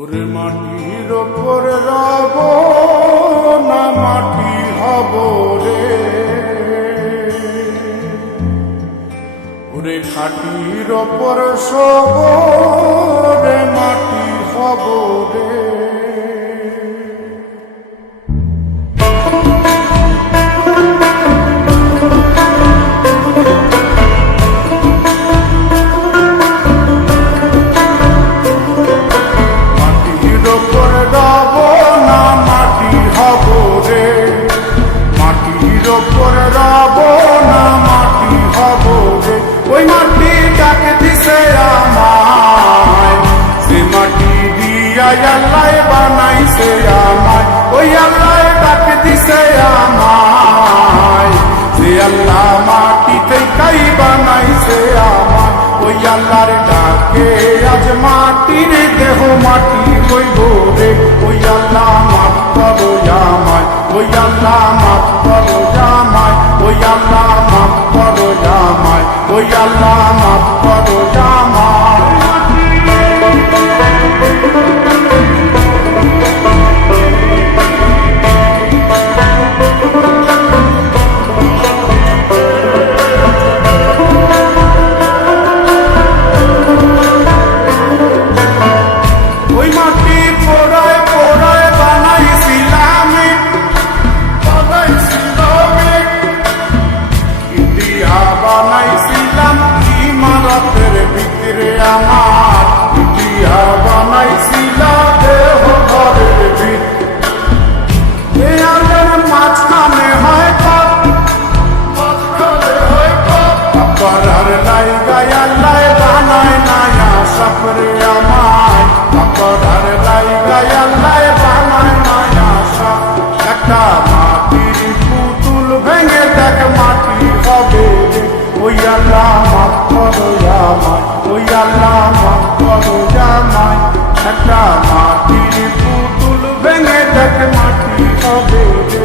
ওরে মাটির ওপর রব না মাটি হব রে, ওরে খাটির ওপর সব রে মাটি হব রে। ওই মাটি ডাক দিছে আমায়, সে মাটি দিয়া আল্লাহ বানাইছে আমায়। ওই আল্লাহ ডাক দিছে আমায়, সে আল্লাহ মাটি থেকেই বানাইছে আমায়। ওই আল্লাহর ডাকে আজ মাটির দেহ মাটি হইব রে। ওই আল্লাহ মাফ করো আমায়, ওই আল্লাহ মাফ করো আমায়, ওই আল্লাহ মাফ করো আমায়, ওই আল্লাহ মাফ করো আমায়। ওই মাটি পোড়ায় পোড়ায় বানাইছিলাম, ইন্ডিয়া বানাইছিলাম ইমারতের ভিতরে আমার, ইন্ডিয়া বানাইছিলাম দেহ ঘরের ভিতরে। মাঝখানে হয় পাপ, মাঝখানে হয় পাপ, করার লাইগায় আল্লাহ বানায় নায়া সাপরে আমায়, করার লাইগায় আল্লাহ বানায় নায়া সাপ। একটা মাটির পুতুল ভেঙে দেখ মাটি হবে রে। ওই আল্লাহ মাফ করো আমায়, ওই আল্লাহ মাফ করো আমায়। একটা মাটির পুতুল ভেঙে দেখ মাটি হবে রে।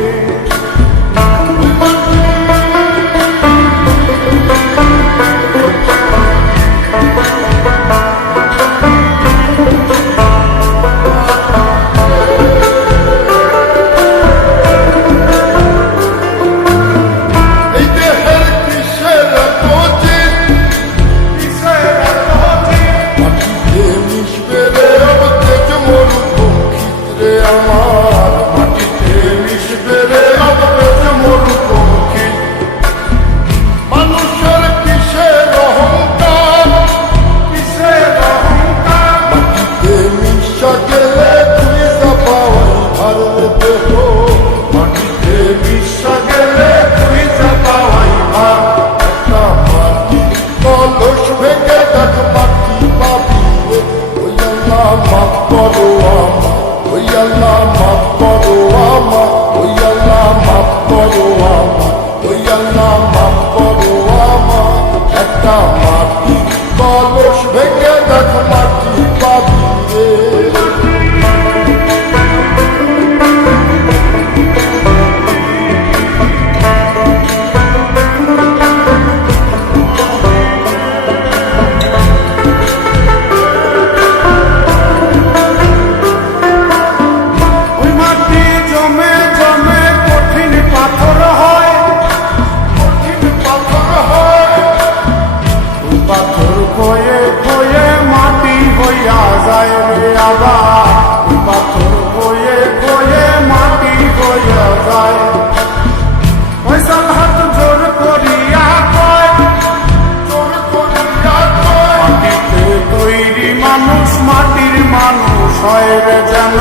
যেন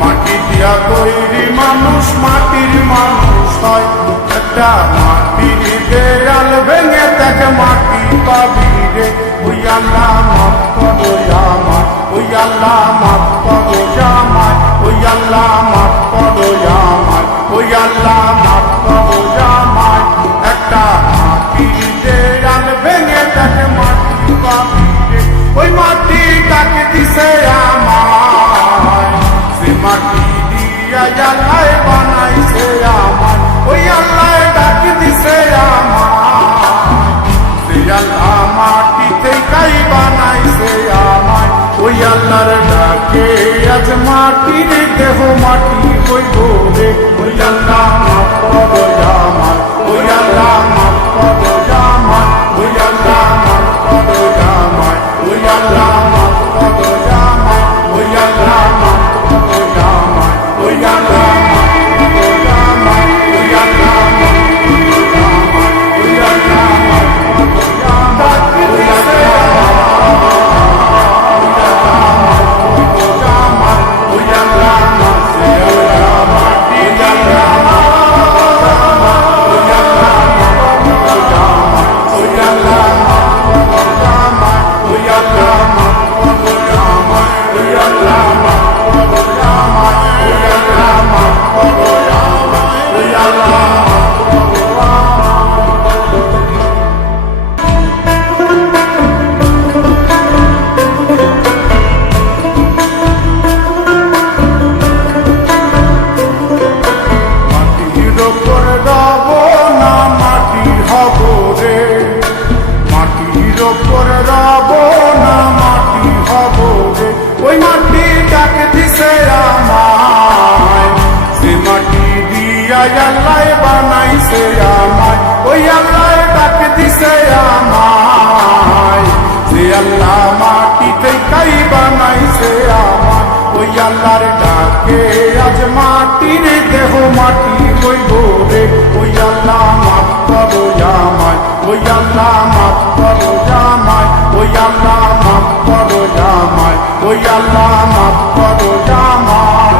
মাটি দিয়া তৈরি মানুষ মাটির মানুষ হয়। একটা মাটির দেয়াল ভেঙে দেখ মাটি পাবি রে। ওই আল্লাহ মাফ করো আমায়, ওই আল্লাহ মাফ করো আমায়, ওই আল্লাহ মাফ করো আমায়, ওই আল্লাহ মাফ করো আমায়। একটা মাটির দেয়াল ভেঙে দেখ মাটি পাবি রে। ওই মাটি ডাক দিছে আমায়, সে মাটি দিয়া আল্লাহ বানাইছে আমায়। ওই আল্লাহ ডাক দিছে আমায়, সে আল্লাহ মাটি থেকেই বানাইছে আমায়। ওই আল্লাহর ডাকে আজ মাটির দেহ মাটি হইব রে। ওই আল্লাহ মাফ করো আমায়, ওই আল্লাহ মাফ করো আমায়, ওই আল্লাহ মাফ করো আমায়, ওই আল্লাহ মাফ করো আমায়, ওই আল্লাহ মাফ করো আমায়, ওই আল্লাহ মাফ করো আমায়, ওই আল্লাহ মাফ করো আমায়, ওই আল্লাহ মাফ করো আমায়, ওই আল্লাহ বানাইছে আমায়, ওই আল্লাহ ডাক দিছে আমায়, যে আল্লাহ মাটি থেকেই বানাইছে আমায়, ওই আল্লাহর ডাকে আজ মাটির দেহ মাটি হইব রে। ওই আল্লাহ মাফ করো আমায়, ওই আল্লাহ মাফ করো আমায়, ওই আল্লাহ মাফ করো আমায়, ওই আল্লাহ মাফ করো আমায়।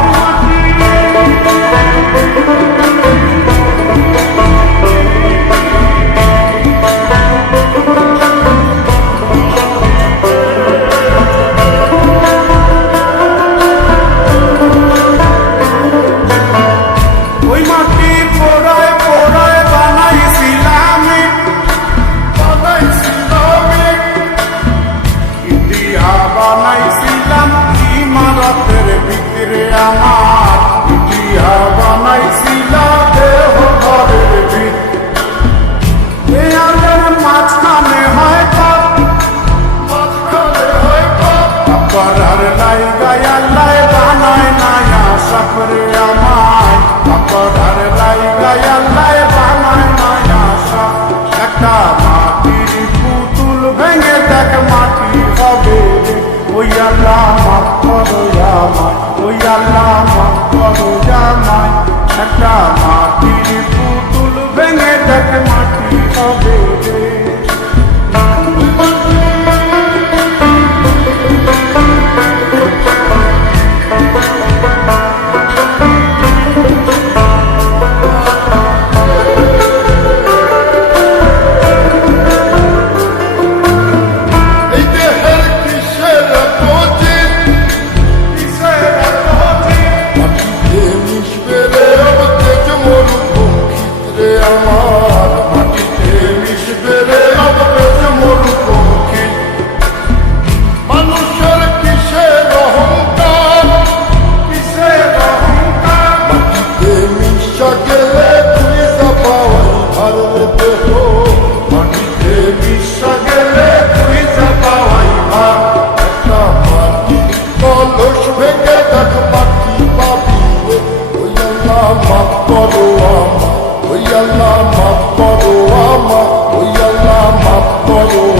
বানাইছিলাম ইমারতের ভিতরে আমার, ইটিয়া বানাইছিলাম দেহ ঘরের ভিতরে, মাঝখানে হয় পাপ, মাঝখানে হয় পাপ, করার লাইগায় আল্লাহ বানায় না সাপরে আমায়, করার লাইগায় আল্লাহ বানায় না সাপ। একটা মাটির পুতুল ভেঙে দেখ মাটি হবে রে। ওই আল্লাহ মাফ করো আমায়, ওই আল্লাহ মাফ করো আমায়, একটা মাটির পুতুল ভেঙে দেখ মাটি হবে রে। মাফ করো আমায়, ওই আল্লাহ মাফ করো আমায়, ওই আল্লাহ মাফ করো।